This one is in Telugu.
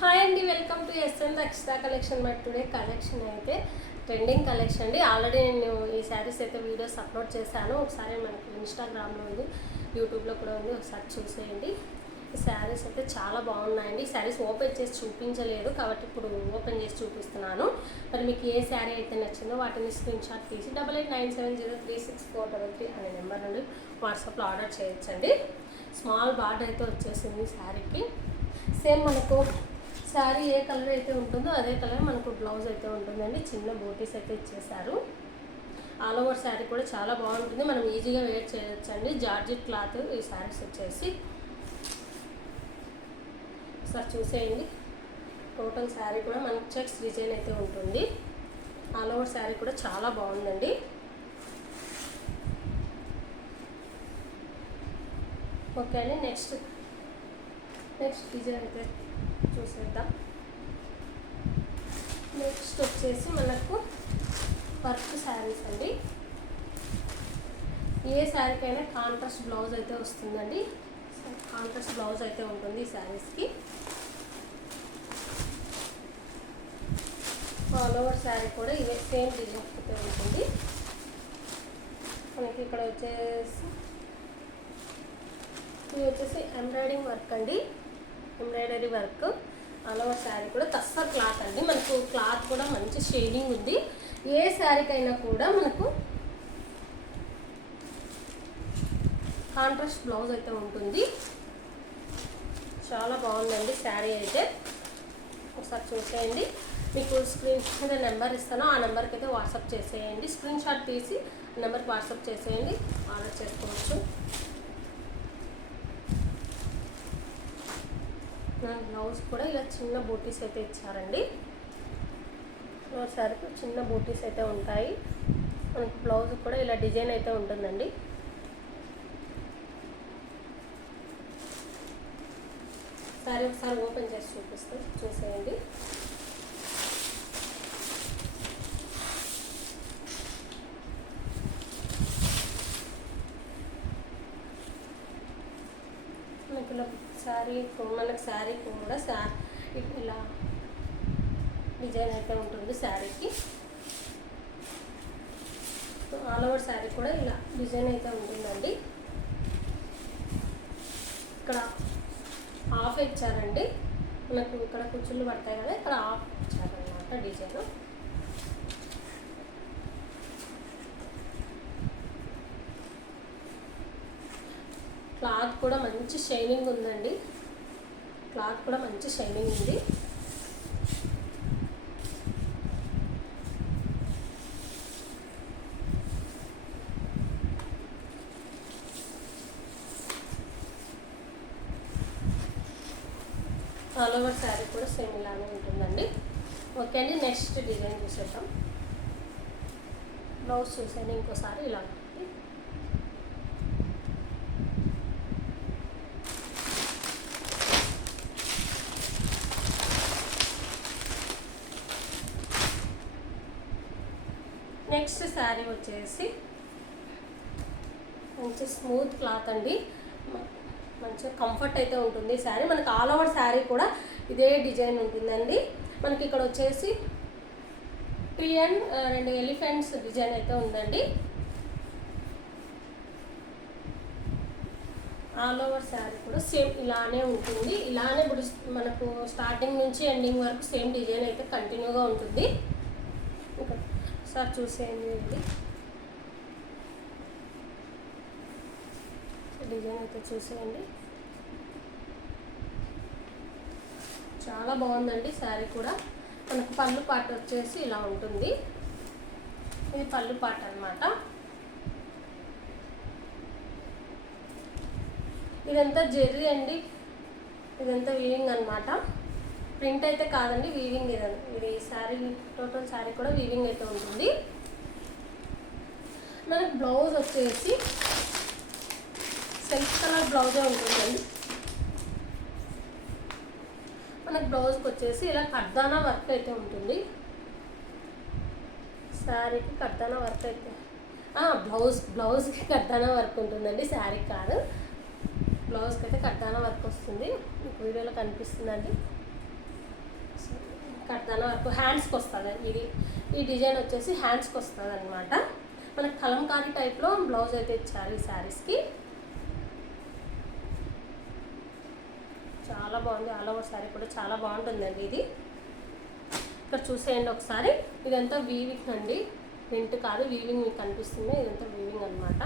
హాయ్ అండి, welcome to S N extra collection. But today collection అయితే ట్రెండింగ్ కలెక్షన్ అండి. ఆల్రెడీ నేను ఈ శారీస్ అయితే వీడియోస్ అప్లోడ్ చేశాను. ఒకసారి మనకి ఇన్స్టాగ్రామ్లో ఉంది, యూట్యూబ్లో కూడా ఉంది, ఒకసారి చూసేయండి. ఈ శారీస్ అయితే చాలా బాగున్నాయండి. ఈ శారీస్ ఓపెన్ చేసి చూపించలేదు కాబట్టి ఇప్పుడు ఓపెన్ చేసి చూపిస్తున్నాను. మరి మీకు ఏ శారీ అయితే నచ్చిందో వాటిని స్క్రీన్ షాట్ తీసి 8897036433 అనే నెంబర్ నుండి వాట్సాప్లో ఆర్డర్ చేయొచ్చండి. స్మాల్ బార్డర్ అయితే వచ్చేసింది శారీకి. సేమ్ మనకు శారీ ఏ కలర్ అయితే ఉంటుందో అదే కలర్ మనకు బ్లౌజ్ అయితే ఉంటుందండి. చిన్న బోటీస్ అయితే ఇచ్చేసారు. ఆల్ ఓవర్ శారీ కూడా చాలా బాగుంటుంది, మనం ఈజీగా వేర్ చేయొచ్చండి. జార్జెట్ క్లాత్ ఈ శారీస్ వచ్చేసి ఒకసారి చూసేయండి. టోటల్ శారీ కూడా మనకి చెక్స్ డిజైన్ అయితే ఉంటుంది. ఆల్ ఓవర్ శారీ కూడా చాలా బాగుందండి. ఓకే అండి, నెక్స్ట్ డిజైన్ అయితే చూసేద్దాం. నెక్స్ట్ వచ్చేసి మనకు వర్క్ శారీస్ అండి. ఏ శారీకైనా కాంట్రాస్ట్ బ్లౌజ్ అయితే వస్తుందండి. కాంట్రాస్ట్ బ్లౌజ్ అయితే ఉంటుంది ఈ శారీస్కి. ఆల్ ఓవర్ శారీ కూడా ఇవే సేమ్ డిజైన్ అయితే ఉంటుంది. మనకి ఇక్కడ వచ్చేసి ఎంబ్రాయిడింగ్ వర్క్ అండి, embroidery work. All over sari కూడా టస్సర్ క్లాత్ అండి. మనకు క్లాత్ కూడా మంచి షేడింగ్ ఉంది. ఏ శారీకైనా కూడా మనకు కాంట్రాస్ట్ బ్లౌజ్ అయితే ఉంటుంది. చాలా బాగుందండి శారీ అయితే. ఒకసారి చూసేయండి. మీకు స్క్రీన్ మీద నెంబర్ ఇస్తాను, ఆ నెంబర్కి అయితే వాట్సాప్ చేసేయండి. స్క్రీన్ షాట్ తీసి నెంబర్కి వాట్సాప్ చేసేయండి, ఆర్డర్ చేసుకోవచ్చు. బ్లౌజ్ కూడా ఇలా చిన్న బూటీస్ అయితే ఇచ్చారండి. శారీకి చిన్న బూటీస్ అయితే ఉంటాయి. మనకి బ్లౌజ్ కూడా ఇలా డిజైన్ అయితే ఉంటుందండి. శారీ ఒకసారి ఓపెన్ చేసి చూపిస్తాం, చూసేయండి. మనకి ఇలా మనకి శారీ కూడా ఇలా డిజైన్ అయితే ఉంటుంది శారీకి. ఆల్ ఓవర్ శారీ కూడా ఇలా డిజైన్ అయితే ఉంటుందండి. ఇక్కడ హాఫ్ ఇచ్చారండి, మనకు ఇక్కడ కుచ్చుళ్ళు పడతాయి కదా, ఇక్కడ హాఫ్ ఇచ్చారనమాట డిజైన్. క్లాత్ కూడా మంచి షైనింగ్ ఉందండి. క్లాత్ కూడా మంచి షైనింగ్ ఉంది. ఆల్ ఓవర్ శారీ కూడా సేమ్ ఇలానే ఉంటుందండి. ఓకే అండి, నెక్స్ట్ డిజైన్ చూసేద్దాం. బ్లౌజ్ చూసాను ఇంకోసారి ఇలా ఉంటుంది. నెక్స్ట్ శారీ వచ్చేసి మంచి స్మూత్ క్లాత్ అండి, మంచిగా కంఫర్ట్ అయితే ఉంటుంది శారీ. మనకి ఆల్ ఓవర్ శారీ కూడా ఇదే డిజైన్ ఉంటుందండి. మనకి ఇక్కడ వచ్చేసి 3 and 2 ఎలిఫెంట్స్ డిజైన్ అయితే ఉందండి. ఆల్ ఓవర్ శారీ కూడా సేమ్ ఇలానే ఉంటుంది. ఇలానే ఇప్పుడు మనకు స్టార్టింగ్ నుంచి ఎండింగ్ వరకు సేమ్ డిజైన్ అయితే కంటిన్యూగా ఉంటుంది. ఒకసారి చూసేయండి. డిజైన్ అయితే చూసేయండి, చాలా బాగుందండి శారీ కూడా. మనకు పళ్ళు పాట వచ్చేసి ఇలా ఉంటుంది. ఇది పళ్ళు పాట అన్నమాట. ఇదంతా జెర్రీ అండి, ఇదంతా వీవింగ్ అన్నమాట. ప్రింట్ అయితే కాదండి, వీవింగ్. ఇది శారీ టోటల్ శారీ కూడా వీవింగ్ అయితే ఉంటుంది. మనకు బ్లౌజ్ వచ్చేసి సెల్ఫ్ కలర్ బ్లౌజే ఉంటుందండి. మనకు బ్లౌజ్కి వచ్చేసి ఇలా కర్దానా వర్క్ అయితే ఉంటుంది. శారీకి కర్దానా వర్క్ అయితే బ్లౌజ్కి కర్దానా వర్క్ ఉంటుందండి, శారీ కాదు. బ్లౌజ్కి అయితే కర్దానా వర్క్ వస్తుంది, మీకు వీడియోలో కనిపిస్తుందండి. కట్దాన వరకు హ్యాండ్స్కి వస్తుంది ఇది. ఈ డిజైన్ వచ్చేసి హ్యాండ్స్కి వస్తుంది అనమాట. మనకి కలంకారీ టైప్లో బ్లౌజ్ అయితే ఇచ్చారు ఈ శారీస్కి. చాలా బాగుంది. ఆల్ ఓవర్ శారీ కూడా చాలా బాగుంటుందండి ఇది. ఇక్కడ చూసేయండి ఒకసారి. ఇదంతా వీవింగ్ అండి, ప్రింట్ కాదు, వీవింగ్ మీకు కనిపిస్తుంది. ఇదంతా వీవింగ్ అనమాట.